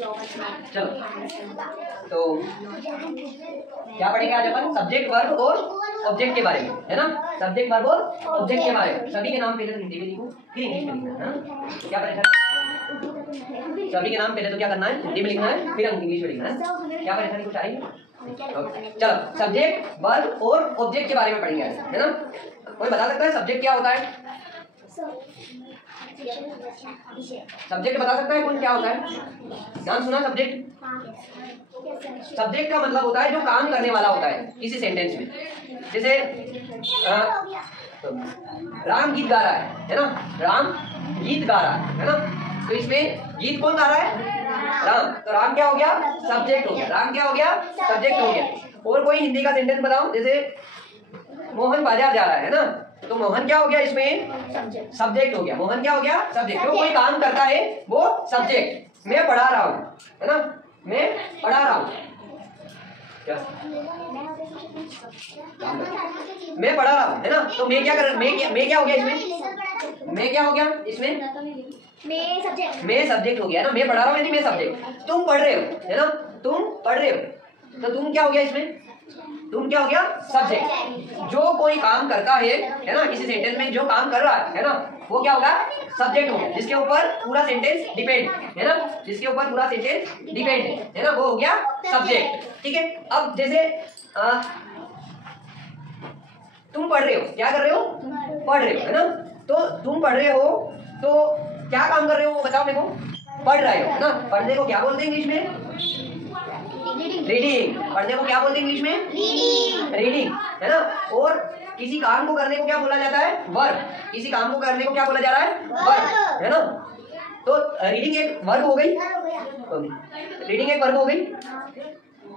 चलो तो क्या पढ़ेंगे आज अपन? सब्जेक्ट वर्ब और ऑब्जेक्ट के बारे में, है ना? सब्जेक्ट वर्ब और ऑब्जेक्ट के बारे में। सभी के नाम पहले तो हिंदी में लिखो फिर इंग्लिश में लिखना है। क्या पढ़ेगा? सभी के नाम पहले तो क्या करना है? हिंदी में लिखना है फिर इंग्लिश में लिखना है। क्या परेशानी कुछ आएगी? चलो सब्जेक्ट वर्ब और ऑब्जेक्ट के बारे में पढ़ेंगे, है ना? कोई बता सकता है सब्जेक्ट क्या होता है? सब्जेक्ट बता सकता है कौन क्या होता है? नाम सुना सब्जेक्ट? सब्जेक्ट का मतलब होता है जो काम करने वाला होता है किसी सेंटेंस में। जैसे राम गीत गा रहा है ना? राम गीत गा रहा है ना? तो इसमें गीत कौन गा रहा है? राम। तो राम क्या हो गया? सब्जेक्ट हो गया। राम क्या हो गया? सब्जेक्ट हो गया। और कोई हिंदी का सेंटेंस बताओ। जैसे मोहन बाजार जा रहा है ना? तो मोहन क्या हो गया इसमें? सब्जेक्ट हो गया। मोहन क्या हो गया? सब्जेक्ट। जो कोई काम करता है वो सब्जेक्ट। मैं पढ़ा रहा हूँ, है ना? मैं पढ़ा रहा हूँ। मैं पढ़ा रहा हूँ, है ना? तो मैं क्या कर मैं क्या हो गया इसमें? मैं क्या हो गया इसमें? मैं सब्जेक्ट हो गया ना? मैं पढ़ा रहा हूँ यानी मैं सब्जेक्ट। तुम पढ़ रहे हो, है ना? तुम पढ़ रहे हो तो तुम क्या हो गया इसमें? तुम क्या हो गया? सब्जेक्ट। जो कोई काम करता है ना? किसी सेंटेंस में जो काम कर रहा है ना? वो क्या होगा? सब्जेक्ट हो गया। जिसके ऊपर पूरा सेंटेंस डिपेंड है ना? जिसके ऊपर पूरा सेंटेंस डिपेंड है ना? वो हो गया सब्जेक्ट। ठीक है। अब जैसे तुम पढ़ रहे हो, क्या कर रहे हो? पढ़ रहे हो, है ना? तो तुम पढ़ रहे हो तो क्या काम कर रहे हो वो बताओ मेरे को। पढ़ रहे हो, है ना? पढ़ने को क्या बोलते हैं इंग्लिश में? रीडिंग। पढ़ने को क्या बोलते हैं इंग्लिश में? रीडिंग, है ना? और किसी काम को करने को क्या बोला जाता है? वर्ब। किसी काम को करने को क्या बोला जा रहा है? वर्ब, है ना? तो रीडिंग एक वर्ब हो गई। रीडिंग एक वर्ब हो गई।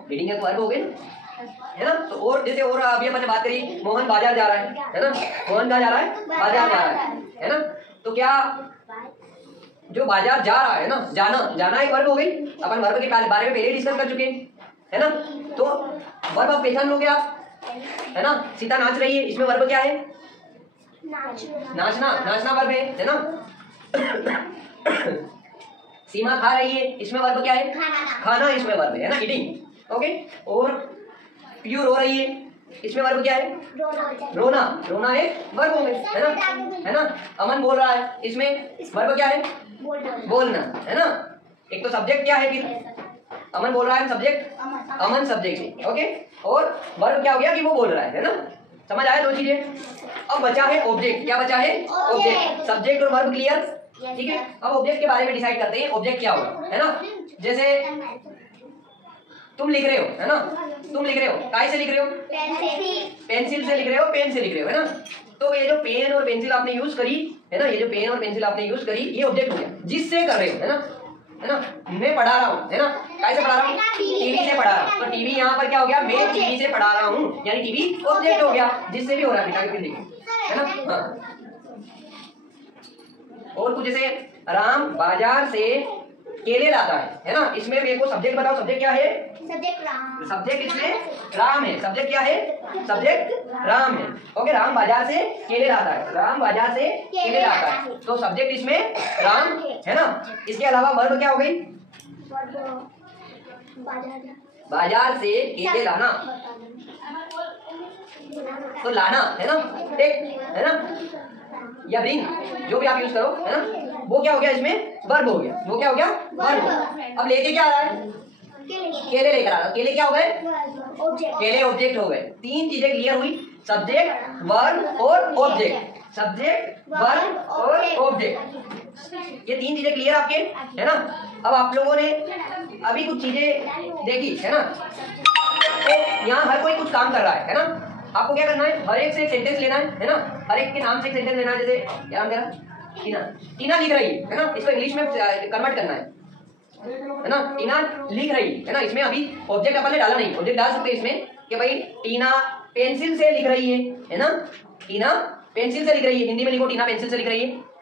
रीडिंग एक वर्ब हो गई, है ना? तो और जैसे और अभी अपन ने बात करी मोहन बाजार जा रहा है ना? मोहन कहाँ जा रहा है? बाजार जा रहा है ना? तो क्या जो बाजार जा रहा है ना, जाना एक वर्ब हो गई। अपन वर्ब के बारे में पहले डिस्कस कर चुके हैं, है ना? तो वर्ब आप पहचान लोगे आप, है ना? सीता नाच रही है, इसमें वर्ब क्या है? नाचना वर्ब है ना? सीमा खा रही है, इसमें वर्ब क्या है? खाना इसमें वर्ब है ना? ईटिंग। ओके। और पीयू रो रही है, इसमें वर्ब क्या है? रोना है वर्ब हो गई, है ना? अमन बोल रहा है, इसमें वर्ब क्या है? बोलना, है ना? एक तो सब्जेक्ट क्या है फिर? अमन बोल रहा है, सब्जेक्ट अमन सब्जेक्ट है। ओके। और वर्ब क्या हो गया कि वो बोल रहा है ना? समझ आया दो चीजें? अब बचा है ऑब्जेक्ट। क्या बचा है? ऑब्जेक्ट। सब्जेक्ट और वर्ब क्लियर, ठीक है। अब ऑब्जेक्ट के बारे में डिसाइड करते हैं ऑब्जेक्ट क्या होगा, है ना? जैसे तुम लिख रहे हो, है ना? तुम लिख रहे हो, काय से लिख रहे हो? पेंसिल से लिख रहे हो, पेन से लिख रहे हो, है ना? तो ये जो पेन और पेंसिल आपने यूज करी, है ना? ये जो पेन और पेंसिल आपने यूज करी, ये ऑब्जेक्ट हो गया। जिससे कर रहे हो, है ना? मैं पढ़ा रहा हूँ, है ना? काय से पढ़ा रहा हूँ? टीवी से पढ़ा रहा हूँ। तो टीवी यहाँ पर क्या हो गया? मैं टीवी से पढ़ा रहा हूँ, यानी टीवी ऑब्जेक्ट हो गया। जिससे भी हो रहा है बेटा, है ना? हाँ। और कुछ जैसे राम बाजार से केले लाता है ना? इसमें मेरे को सब्जेक्ट बताओ। सब्जेक्ट क्या है? सब्जेक्ट इसमें राम है। सब्जेक्ट क्या है? सब्जेक्ट राम है। ओके। राम बाजार से केले लाता है। राम बाजार से केले लाता है, तो सब्जेक्ट इसमें राम है ना? इसके अलावा वर्ब क्या हो गई? बाजार से केले लाना, तो लाना, है ना? टेक, है ना? या ब्रिंग, जो भी आप यूज करो, है ना? वो क्या हो गया इसमें? वर्ब हो गया। वो क्या हो गया? वर्ब हो गया। अब लेके क्या आ रहा है? केले लेकर आ रहा है। केले क्या हो गए? केले ऑब्जेक्ट हो गए। तीन चीजें क्लियर हुई, सब्जेक्ट, वर्ब और ऑब्जेक्ट। सब्जेक्ट, वर्ब और ऑब्जेक्ट, ये तीन चीजें क्लियर आपके, है ना? अब आप लोगों ने अभी कुछ चीजें देखी, है ना? तो यहाँ हर कोई कुछ काम कर रहा है ना? आपको क्या करना है? हर एक से एक सेंटेंस लेना है ना? हर एक के नाम से एक सेंटेंस लेना है। जैसे क्या नाम तेरा? टीना लिख रही है ना? इसको इंग्लिश में कन्वर्ट करना है ना? टीना लिख रही है ना? इसमें अभी ऑब्जेक्ट अपन ने डाला नहीं। ऑब्जेक्ट डाल सकते इसमें कि भाई टीना पेंसिल से लिख रही है ना? टीना पेंसिल से लिख रही है। हिंदी में लिखो टीना पेंसिल से लिख रही है।